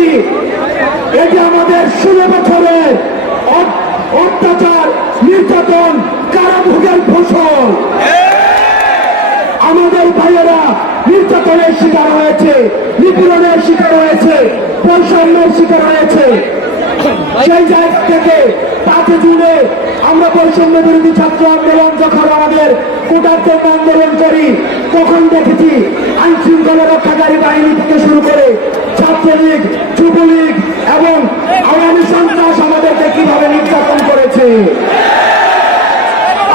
দেখেছি এটি আমাদের 16 বছরের অত্যাচার নির্যাতন কারাভোগের ফসল। আমাদের ভাইয়েরা নির্যাতনের শিকার হয়েছে, নিপীড়নের শিকার হয়েছে, বৈষম্যের শিকার হয়েছে। সেই জায়গা থেকে 5 জুনে আমরা বৈষম্য বিরোধী ছাত্র আন্দোলন যখন আমাদের কোটার জন্য আন্দোলন করি, তখন দেখেছি আইন শৃঙ্খলা রক্ষাকারী বাহিনী থেকে শুরু করে ছাত্রলীগ, যুবলীগ এবং আওয়ামী সন্ত্রাস আমাদেরকে কিভাবে নির্যাতন করেছে।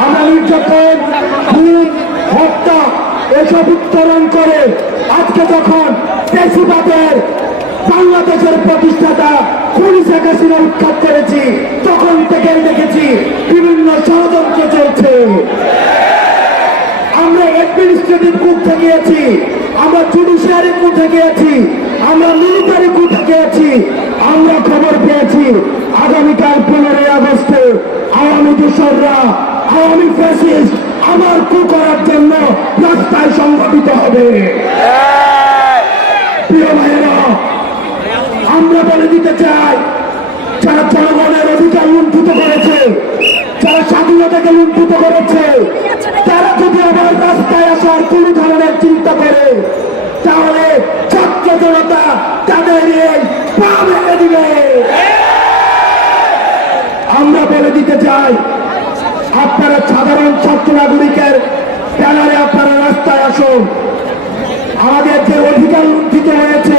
আমরা নির্যাতন, খুন, হত্যা এসব উত্তরণ করে আজকে যখন ফ্যাসিবাদের বাংলাদেশের প্রতিষ্ঠাতা খুনি শেখ হাসিনা উৎখাত করেছি, তখন থেকে দেখেছি বিভিন্ন ষড়যন্ত্র চলছে। আমরা অ্যাডমিনিস্ট্রেটিভ কূপ গিয়েছি, আমরা জুডিশিয়ারি কূপ গিয়েছি, আমরা মিলিটারি কূপ গিয়েছি। আমরা খবর পেয়েছি আগামীকাল 15 আগস্টে আওয়ামী দোসররা, আওয়ামী ফ্যাসিস্ট আমার কূপ করার জন্য রাস্তায় সংগঠিত হবে। প্রিয় ভাইয়েরা, আমরা বলে দিতে চাই, যারা জনগণের অধিকার লুণ্ঠিত করেছে, যারা স্বাধীনতাকে লুণ্ঠিত করেছে, তারা যদি আবার রাস্তায় আসার কোন ধরনের চিন্তা করে, তাহলে ছাত্র জনতা তাদের এই পা ভেঙে দিবে। আমরা বলে দিতে চাই, আপনারা সাধারণ ছাত্র নাগরিকের ব্যানারে আপনারা রাস্তায় আসুন। আমাদের যে অধিকার লুণ্ঠিত হয়েছে,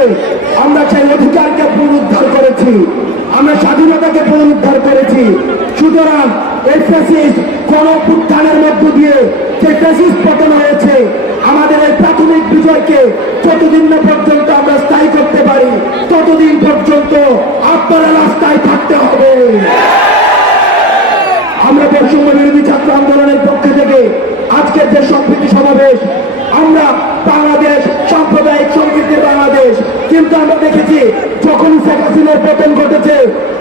আমরা সেই অধিকারকে পুনরুদ্ধার করেছি, আমরা স্বাধীনতাকে পুনরুদ্ধার করেছি। সুতরাং এই ফ্যাসিস্ট গণঅভ্যুত্থানের মধ্য দিয়ে যে ফ্যাসিস্ট পতন হয়েছে, আমাদের এই প্রাথমিক বিজয়কে যতদিন না পর্যন্ত আমরা স্থায়ী করতে পারি, ততদিন পর্যন্ত আপনারা রাস্তায় থাকতে হবে। আমরা বৈষম্য বিরোধী ছাত্র আন্দোলনের পক্ষ থেকে আজকের যে সম্প্রীতি সমাবেশ, আমরা বাংলাদেশ সাম্প্রদায়িক সম্প্রীতির বাংলাদেশ, কিন্তু আমরা দেখেছি যখন শেখ হাসিনার পতন ঘটেছে,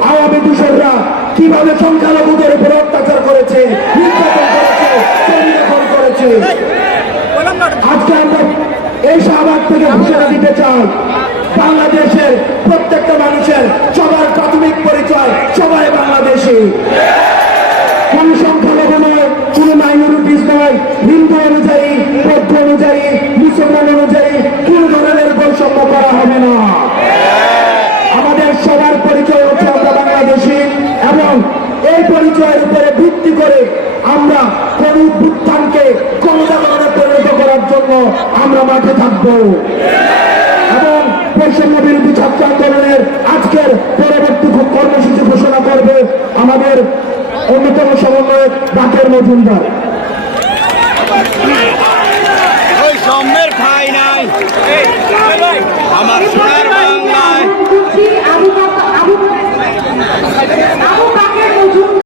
আওয়ামী দোসররা কিভাবে সংখ্যালঘুদের উপর অত্যাচার করেছে, নির্যাতন করেছে, পরিদর্শন করেছে। আজকে আমরা এই শাহবাগ থেকে ঘোষণা দিতে চাই, বাংলাদেশের প্রত্যেকটা মানুষের সবার প্রাথমিক পরিচয়, সবাই বাংলাদেশী। কোন সংখ্যালঘু নয়, কোন মাইনরিটিস নয়, হিন্দু অনুযায়ী, বৌদ্ধ অনুযায়ী, মুসলমান অনুযায়ী কোন ধরনের বৈষম্য করা হবে না। আমাদের সবার পরিচয় হচ্ছে আমরা বাংলাদেশী, এবং এই পরিচয়ের উপরে ভিত্তি করে আমরা কোন উত্থানকে গণজাগরণে পরিণত করার জন্য আমরা মাঠে থাকবো। এবং বৈষম্য বিরোধী ছাত্র আন্দোলনের আজকের পরবর্তী কর্মসূচি ঘোষণা করবে আমাদের অন্যতম সমন্বয়ক বাকের মজুমদার। ওই সম্মের ঠাই নাই আমার সোনার